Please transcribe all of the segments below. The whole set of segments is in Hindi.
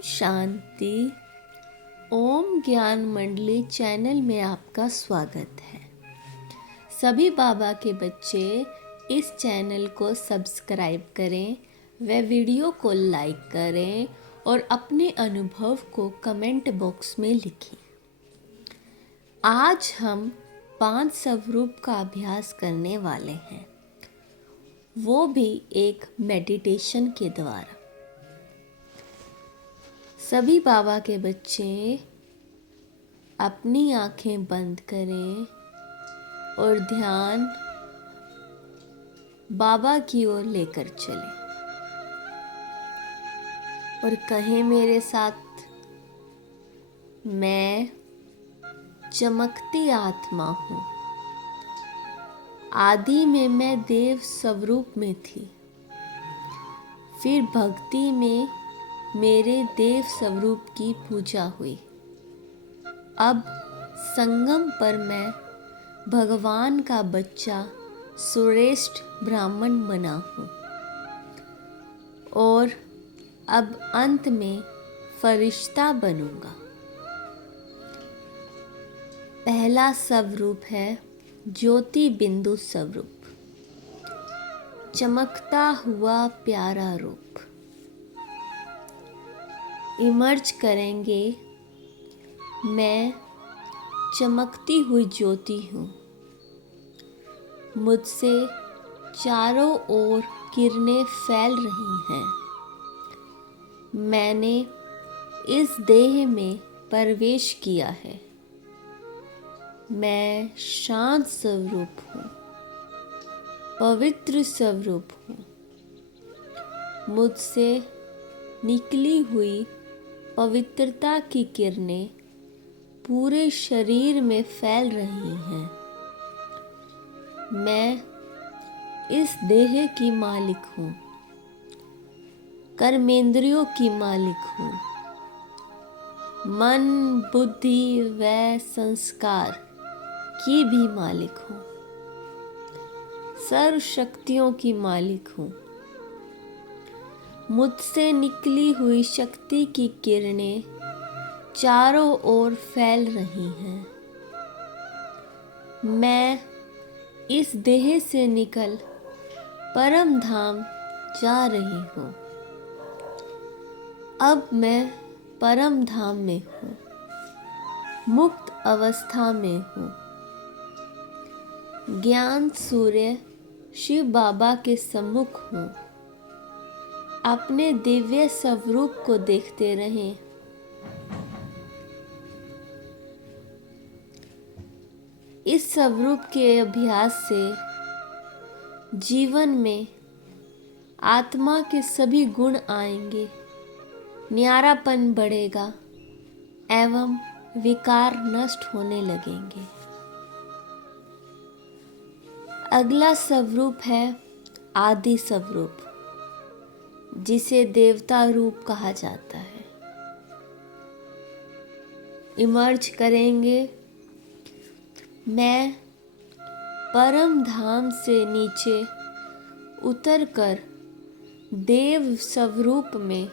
शांति। ओम ज्ञान मंडली चैनल में आपका स्वागत है। सभी बाबा के बच्चे इस चैनल को सब्सक्राइब करें व वीडियो को लाइक करें और अपने अनुभव को कमेंट बॉक्स में लिखें। आज हम 5 स्वरूप का अभ्यास करने वाले हैं, वो भी एक मेडिटेशन के द्वारा। सभी बाबा के बच्चे अपनी आंखें बंद करें और ध्यान बाबा की ओर लेकर चलें और कहें मेरे साथ, मैं चमकती आत्मा हूँ। आदि में मैं देव स्वरूप में थी, फिर भक्ति में मेरे देव स्वरूप की पूजा हुई। अब संगम पर मैं भगवान का बच्चा श्रेष्ठ ब्राह्मण बना हूँ और अब अंत में फरिश्ता बनूंगा। पहला स्वरूप है ज्योति बिंदु स्वरूप, चमकता हुआ प्यारा रूप। इमर्ज करेंगे, मैं चमकती हुई ज्योति हूँ। मुझसे चारों ओर किरणें फैल रही हैं। मैंने इस देह में प्रवेश किया है। मैं शांत स्वरूप हूँ, पवित्र स्वरूप हूँ। मुझसे निकली हुई पवित्रता की किरणें पूरे शरीर में फैल रही हैं। मैं इस देह की मालिक हूँ, कर्मेंद्रियों की मालिक हूँ, मन, बुद्धि व संस्कार की भी मालिक हूँ, सर्व शक्तियों की मालिक हूँ। मुझसे निकली हुई शक्ति की किरणें चारों ओर फैल रही हैं। मैं इस देह से निकल परम धाम जा रही हूँ। अब मैं परम धाम में हूँ, मुक्त अवस्था में हूँ। ज्ञान सूर्य शिव बाबा के सम्मुख हूँ। अपने दिव्य स्वरूप को देखते रहें। इस स्वरूप के अभ्यास से जीवन में आत्मा के सभी गुण आएंगे, न्यारापन बढ़ेगा एवं विकार नष्ट होने लगेंगे। अगला स्वरूप है आदि स्वरूप, जिसे देवता रूप कहा जाता है। इमर्ज करेंगे, मैं परम धाम से नीचे उतरकर देव स्वरूप में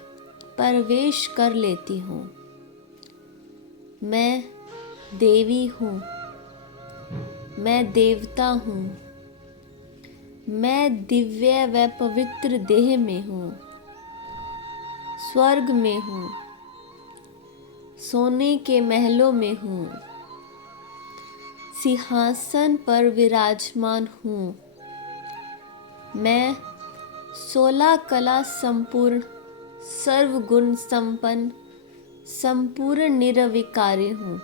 प्रवेश कर लेती हूँ। मैं देवी हूँ, मैं देवता हूँ, मैं दिव्य व पवित्र देह में हूँ, स्वर्ग में हूँ, सोने के महलों में हूँ, सिंहासन पर विराजमान हूँ। मैं 16 कला संपूर्ण, सर्वगुण संपन्न, संपूर्ण निरविकारी हूँ।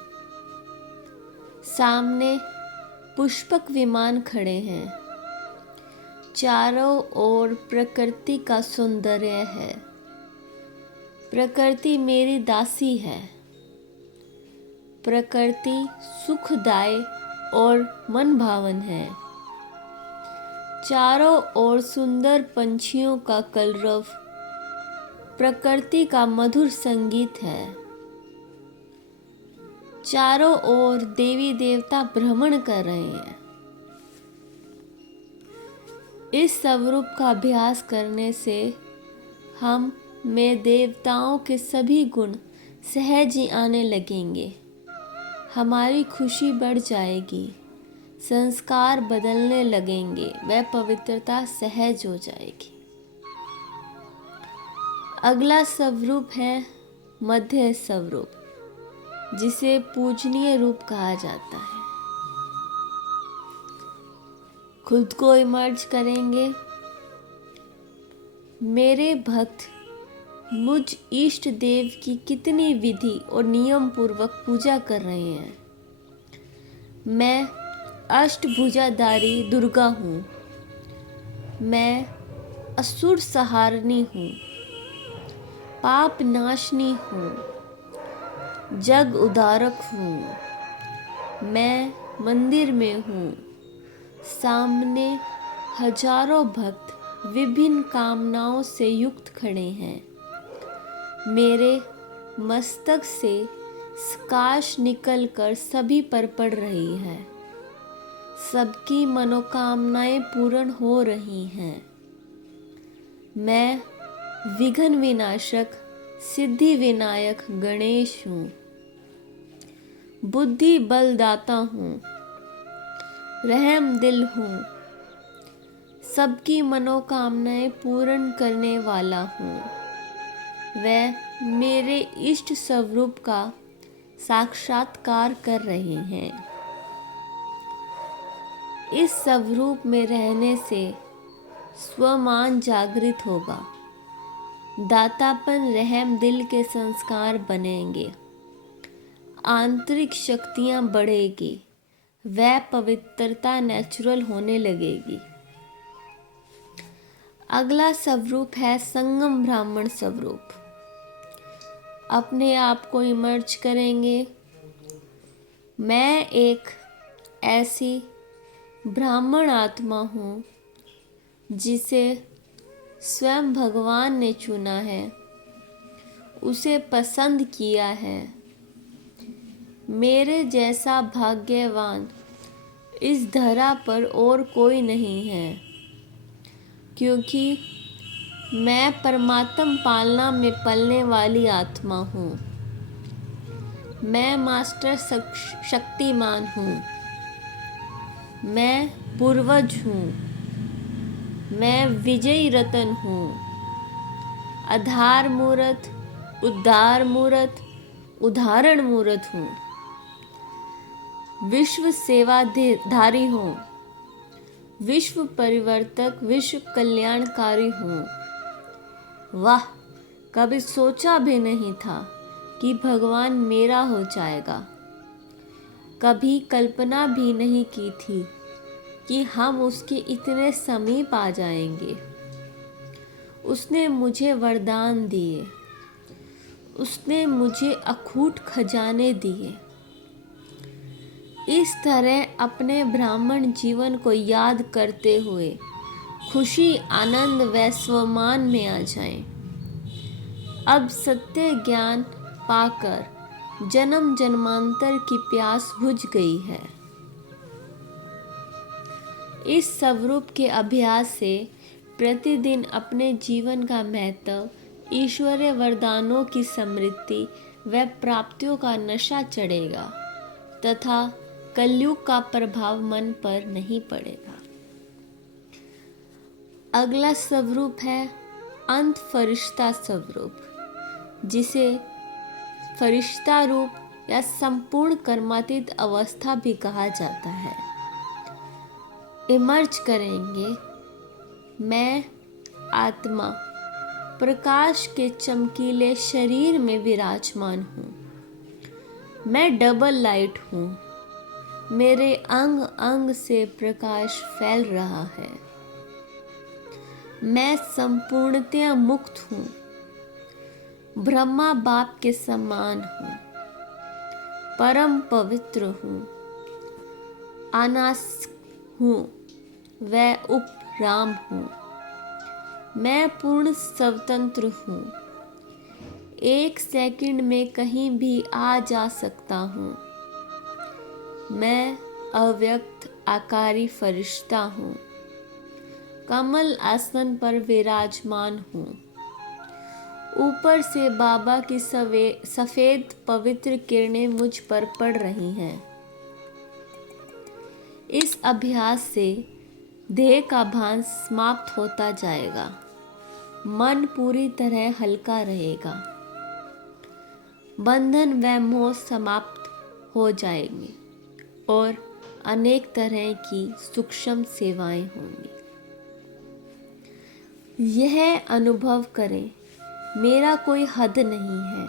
सामने पुष्पक विमान खड़े हैं। चारों ओर प्रकृति का सौंदर्य है। प्रकृति मेरी दासी है। प्रकृति सुखदायी और मन भावन है। चारों ओर सुंदर पंछियों का कलरव प्रकृति का मधुर संगीत है। चारों ओर देवी देवता भ्रमण कर रहे हैं। इस स्वरूप का अभ्यास करने से हम में देवताओं के सभी गुण सहज ही आने लगेंगे। हमारी खुशी बढ़ जाएगी, संस्कार बदलने लगेंगे, वह पवित्रता सहज हो जाएगी। अगला स्वरूप है मध्य स्वरूप, जिसे पूजनीय रूप कहा जाता है। खुद को इमर्ज करेंगे। मेरे भक्त मुझ इष्ट देव की कितनी विधि और नियम पूर्वक पूजा कर रहे हैं। मैं अष्टभुजाधारी दुर्गा हूँ। मैं असुर संहारनी हूँ, पाप नाशनी हूँ, जग उद्धारक हूँ। मैं मंदिर में हूँ, सामने हजारों भक्त विभिन्न कामनाओं से युक्त खड़े हैं। मेरे मस्तक से प्रकाश निकलकर सभी पर पड़ रही है। सबकी मनोकामनाएं पूर्ण हो रही हैं। मैं विघ्न विनाशक सिद्धि विनायक गणेश हूँ। बुद्धि बलदाता हूँ, रहम दिल हूँ, सबकी मनोकामनाएं पूर्ण करने वाला हूँ। वह मेरे इष्ट स्वरूप का साक्षात्कार कर रहे हैं। इस स्वरूप में रहने से स्वमान जागृत होगा। दातापन रहम दिल के संस्कार बनेंगे। आंतरिक शक्तियां बढ़ेगी। वह पवित्रता नेचुरल होने लगेगी। अगला स्वरूप है संगम ब्राह्मण स्वरूप। अपने आप को इमर्ज करेंगे। मैं एक ऐसी ब्राह्मण आत्मा हूँ जिसे स्वयं भगवान ने चुना है, उसे पसंद किया है। मेरे जैसा भाग्यवान इस धरा पर और कोई नहीं है, क्योंकि मैं परमात्म पालना में पलने वाली आत्मा हूँ। मैं मास्टर शक्तिमान हूँ। मैं पूर्वज हूँ। मैं विजयी रतन हूँ। आधार मूर्त, उद्धार मूर्त, उदाहरण मूर्त हूँ। विश्व सेवाधारी हूँ। विश्व परिवर्तक, विश्व कल्याणकारी हूँ। वाह, कभी सोचा भी नहीं था कि भगवान मेरा हो जाएगा। कभी कल्पना भी नहीं की थी कि हम उसके इतने समीप आ जाएंगे। उसने मुझे वरदान दिए। उसने मुझे अखूट खजाने दिए। इस तरह अपने ब्राह्मण जीवन को याद करते हुए खुशी, आनंद व स्वमान में आ जाएं। अब सत्य ज्ञान पाकर जन्म जन्मांतर की प्यास बुझ गई है। इस स्वरूप के अभ्यास से प्रतिदिन अपने जीवन का महत्व, ईश्वरीय वरदानों की समृद्धि व प्राप्तियों का नशा चढ़ेगा तथा कलयुग का प्रभाव मन पर नहीं पड़ेगा। अगला स्वरूप है अंत फरिश्ता स्वरूप, जिसे फरिश्ता रूप या संपूर्ण कर्मातीत अवस्था भी कहा जाता है। इमर्ज करेंगे। मैं आत्मा प्रकाश के चमकीले शरीर में विराजमान हूँ। मैं डबल लाइट हूँ। मेरे अंग अंग से प्रकाश फैल रहा है। मैं संपूर्णतया मुक्त हूँ। ब्रह्मा बाप के समान हूँ। परम पवित्र हूँ। अनासक हूँ व उपराम हूँ। मैं पूर्ण स्वतंत्र हूँ। एक सेकंड में कहीं भी आ जा सकता हूँ। मैं अव्यक्त आकारी फरिश्ता हूँ। कमल आसन पर विराजमान हूँ। ऊपर से बाबा की सफ़ेद पवित्र किरणें मुझ पर पड़ रही हैं। इस अभ्यास से देह का भान समाप्त होता जाएगा। मन पूरी तरह हल्का रहेगा। बंधन व मोह समाप्त हो जाएंगे और अनेक तरह की सूक्ष्म सेवाएं होंगी। यह अनुभव करें, मेरा कोई हद नहीं है।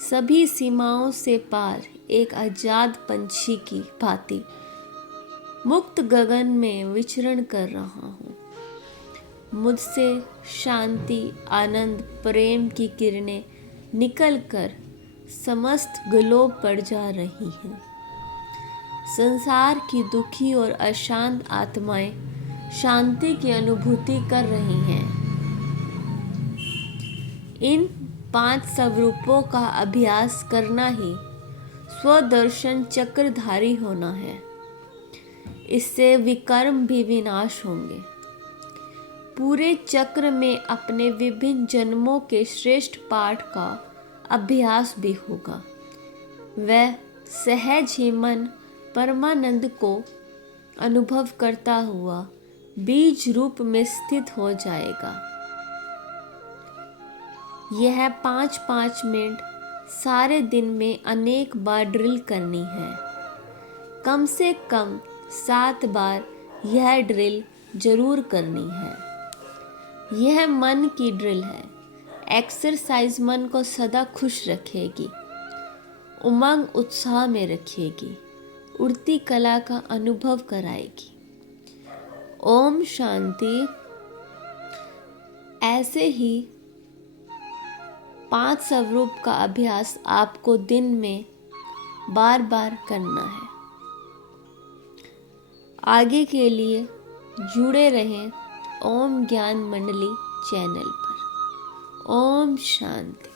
सभी सीमाओं से पार एक आजाद पंछी की भांति मुक्त गगन में विचरण कर रहा हूँ। मुझसे शांति, आनंद, प्रेम की किरणें निकलकर समस्त ग्लोब पर जा रही हैं। संसार की दुखी और अशांत आत्माएं शांति की अनुभूति कर रही हैं। इन 5 स्वरूपों का अभ्यास करना ही स्वदर्शन चक्रधारी होना है। इससे विकर्म भी विनाश होंगे। पूरे चक्र में अपने विभिन्न जन्मों के श्रेष्ठ पाठ का अभ्यास भी होगा। वह सहज ही मन परमानंद को अनुभव करता हुआ बीज रूप में स्थित हो जाएगा। यह 5-5 मिनट सारे दिन में अनेक बार ड्रिल करनी है। कम से कम 7 बार यह ड्रिल जरूर करनी है। यह मन की ड्रिल है। एक्सरसाइज मन को सदा खुश रखेगी, उमंग उत्साह में रखेगी, उड़ती कला का अनुभव कराएगी। ओम शांति। ऐसे ही 5 स्वरूप का अभ्यास आपको दिन में बार बार करना है। आगे के लिए जुड़े रहें ओम ज्ञान मंडली चैनल पर। ओम शांति।